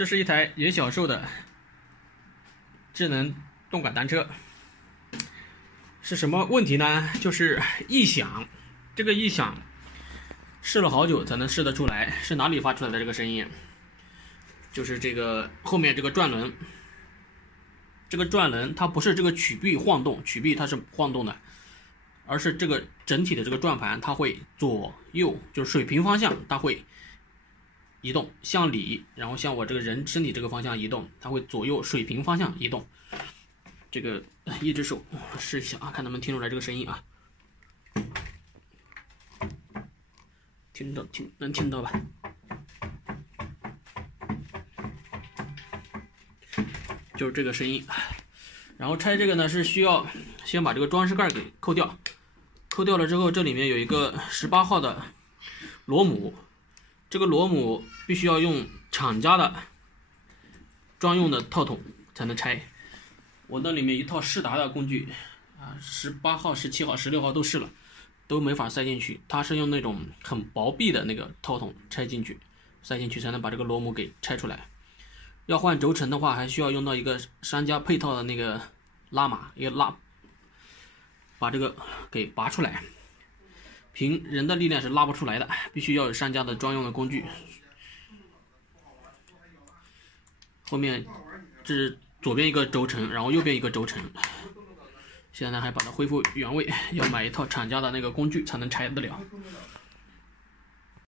这是一台野小兽的智能动感单车，是什么问题呢？就是异响。这个异响试了好久才能试得出来，是哪里发出来的这个声音？就是这个后面这个转轮，这个转轮它不是这个曲臂晃动，曲臂它是晃动的，而是这个整体的这个转盘它会左右，就是水平方向它会移动，向里，然后向我这个人身体这个方向移动，它会左右水平方向移动。这个一只手试一下啊，看能不能听出来这个声音啊？能听到吧？就是这个声音。然后拆这个呢是需要先把这个装饰盖给扣掉，扣掉了之后，这里面有一个18号的螺母。这个螺母必须要用厂家的专用的套筒才能拆。我那里面一套世达的工具啊，18号、17号、16号都试了，都没法塞进去。它是用那种很薄壁的那个套筒塞进去才能把这个螺母给拆出来。要换轴承的话，还需要用到一个商家配套的那个拉马，一个拉把这个给拔出来。凭人的力量是拉不出来的，必须要有商家的专用的工具。后面这是左边一个轴承，然后右边一个轴承。现在还把它恢复原位，要买一套厂家的那个工具才能拆得了。